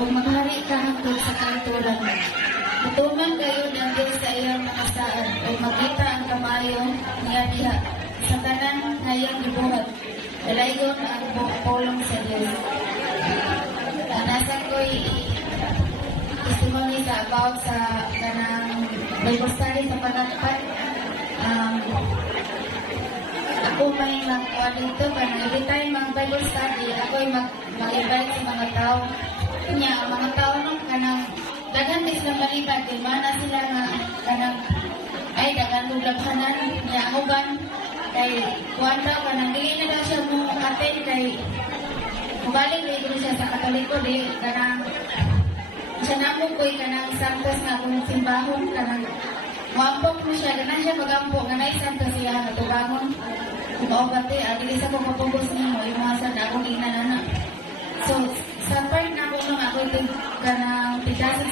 kung maghari ka hangtod sa kanturan. Matuman kayo ng Diyos sa iyang nakasaan o makita ang kamayong niya diha sa tanan ngayong gibuhat. Dalayon ang pulong sa Diyos. Anasan ko'y testimony sa about sa kanang Bible study sa panagpan. Ako may magkuha dito, kanang every time ang Bible study, ako'y mag-invite sa mga tao. Kanya, ang mga tao nung kanang dagan din silang malibad, kay mana sila nga kanang ay dagan lulabhanan niya ang uban kay kuwanta kanang dili na daw siya mo attend kay mubalik rin siya sa Katoliko di kanang siya namo ko'y kanang santos nga kung simbahon kanang muampok mo siya ganang siya magampo nga na santos siya nga tubangon o bati dili sa kong kapugos niyo yung mga sa akong inanana so sa part na ako nung ako ito kanang tigasin